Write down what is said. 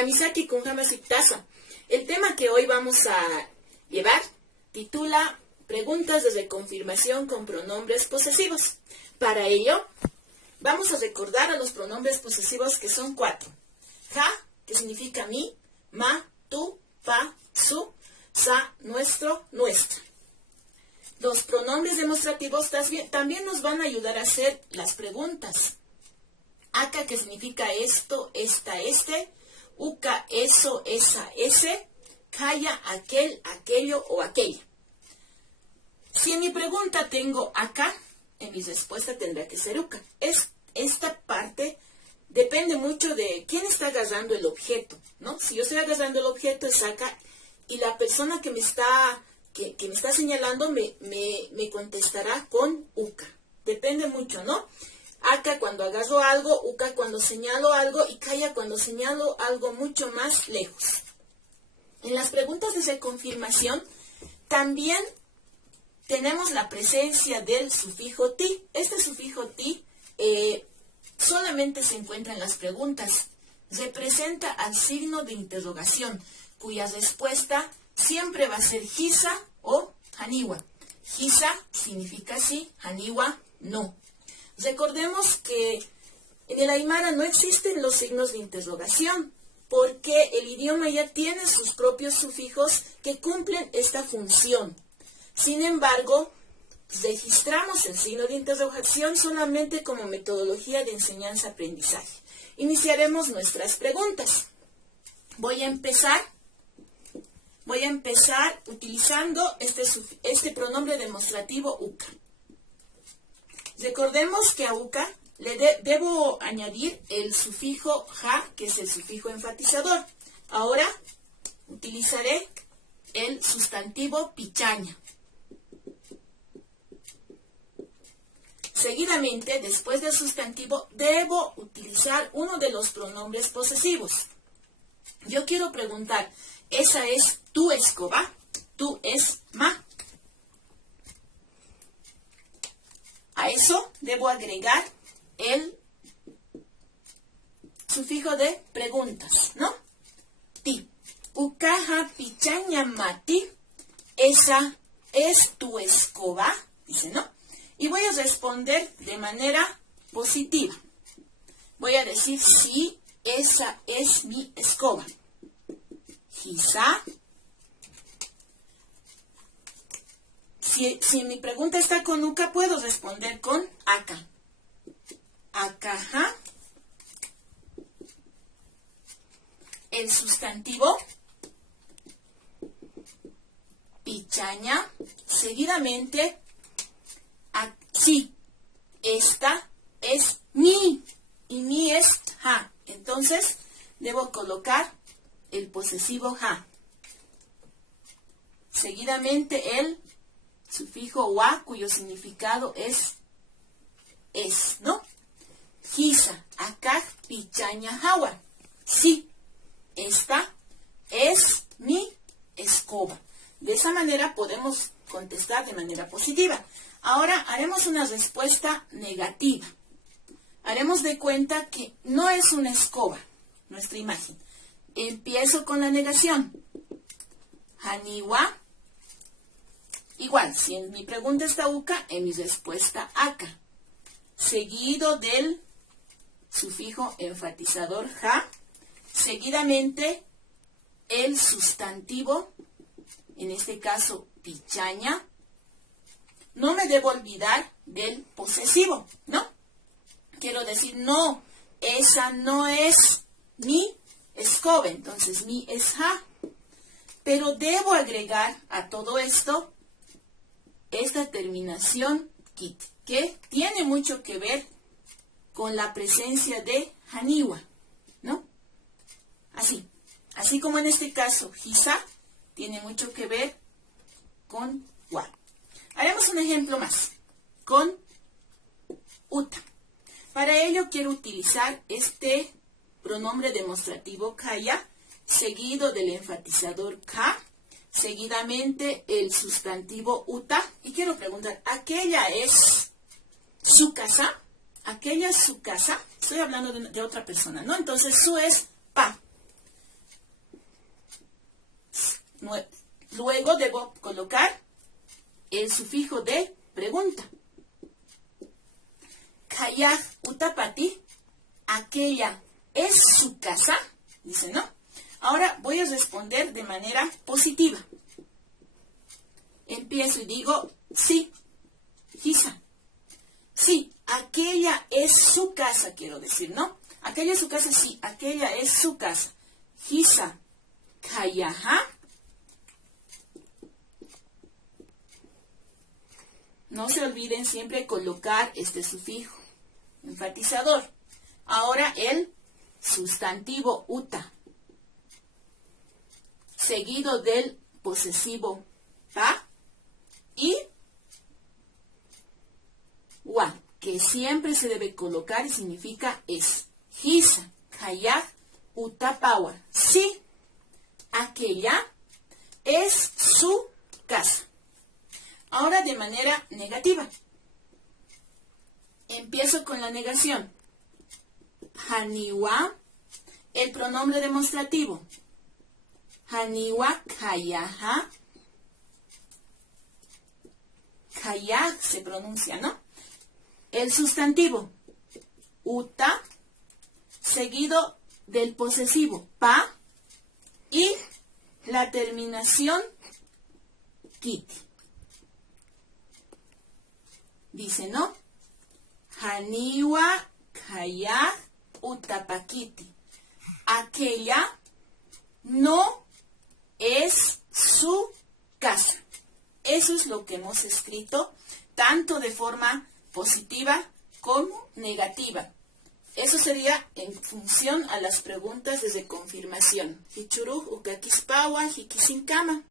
Kamisaki con Hamasik Taza. El tema que hoy vamos a llevar titula Preguntas de reconfirmación con pronombres posesivos. Para ello, vamos a recordar a los pronombres posesivos que son 4. Ja, que significa mi, ma, tú, pa, su, sa, nuestro, nuestra. Los pronombres demostrativos también nos van a ayudar a hacer las preguntas. Aka, que significa esto, esta, este. Uka, eso, esa, ese. Kaya, aquel, aquello o aquella. Si en mi pregunta tengo acá, en mi respuesta tendrá que ser uka. Esta parte depende mucho de quién está agarrando el objeto, ¿no? Si yo estoy agarrando el objeto es acá y la persona que me está señalando me contestará con uka. Depende mucho, ¿no? Aka cuando agarro algo, uka cuando señalo algo y kaya cuando señalo algo mucho más lejos. En las preguntas de reconfirmación también tenemos la presencia del sufijo ti. Este sufijo ti solamente se encuentra en las preguntas. Representa al signo de interrogación, cuya respuesta siempre va a ser hisa o haniwa. Hisa significa sí, haniwa no. Recordemos que en el aymara no existen los signos de interrogación, porque el idioma ya tiene sus propios sufijos que cumplen esta función. Sin embargo, registramos el signo de interrogación solamente como metodología de enseñanza-aprendizaje. Iniciaremos nuestras preguntas. Voy a empezar utilizando este pronombre demostrativo uka. Recordemos que a uka debo añadir el sufijo ja, que es el sufijo enfatizador. Ahora utilizaré el sustantivo pichaña. Seguidamente, después del sustantivo, debo utilizar uno de los pronombres posesivos. Yo quiero preguntar, ¿esa es tu escoba? ¿Tú es ma? A eso debo agregar el sufijo de preguntas, ¿no? Ti. Ukaja pichaña mati. ¿Esa es tu escoba? Dice, ¿no? Y voy a responder de manera positiva. Voy a decir, sí, esa es mi escoba. Quizá. Si mi pregunta está con uka, puedo responder con aka. Akaja. El sustantivo pichaña. Seguidamente, sí, esta es mi y mi es ja. Entonces, debo colocar el posesivo ja. Seguidamente, el sufijo wa, cuyo significado es, ¿no? Hisa, akaj, pichaña, hawa. Sí, esta es mi escoba. De esa manera podemos contestar de manera positiva. Ahora haremos una respuesta negativa. Haremos de cuenta que no es una escoba, nuestra imagen. Empiezo con la negación. Haniwa. Igual, si en mi pregunta está uka, en mi respuesta aka. Seguido del sufijo enfatizador ja. Seguidamente, el sustantivo, en este caso pichaña. No me debo olvidar del posesivo, ¿no? Quiero decir, no, esa no es mi escoba, entonces mi es ja. Pero debo agregar a todo esto esta terminación kit, que tiene mucho que ver con la presencia de haniwa, ¿no? Así como en este caso, hisa tiene mucho que ver con wa. Haremos un ejemplo más, con uta. Para ello quiero utilizar este pronombre demostrativo kaya, seguido del enfatizador ka, seguidamente el sustantivo uta, y quiero preguntar, ¿aquella es su casa? ¿Aquella es su casa? Estoy hablando de otra persona, ¿no? Entonces, su es pa. Luego debo colocar el sufijo de pregunta. Kayaj utapati, aquella es su casa, dice, ¿no? Ahora voy a responder de manera positiva. Empiezo y digo, sí, Hisa. Sí, aquella es su casa, quiero decir, ¿no? Aquella es su casa, sí, aquella es su casa. Hisa, kayaha. No se olviden siempre colocar este sufijo enfatizador. Ahora el sustantivo uta, seguido del posesivo pa y wa, que siempre se debe colocar y significa es. Hisa, kayak, utapawa. Sí, aquella es su casa. Ahora de manera negativa. Empiezo con la negación. Haniwa, el pronombre demostrativo. Haniwa kayaha. Kayak se pronuncia, ¿no? El sustantivo. Uta, seguido del posesivo pa y la terminación kiti. Dice, ¿no? Haniwa kaya utapakiti. Aquella no es su casa. Eso es lo que hemos escrito, tanto de forma positiva como negativa. Eso sería en función a las preguntas de confirmación. Hichuru ukakispawa hikisinkama.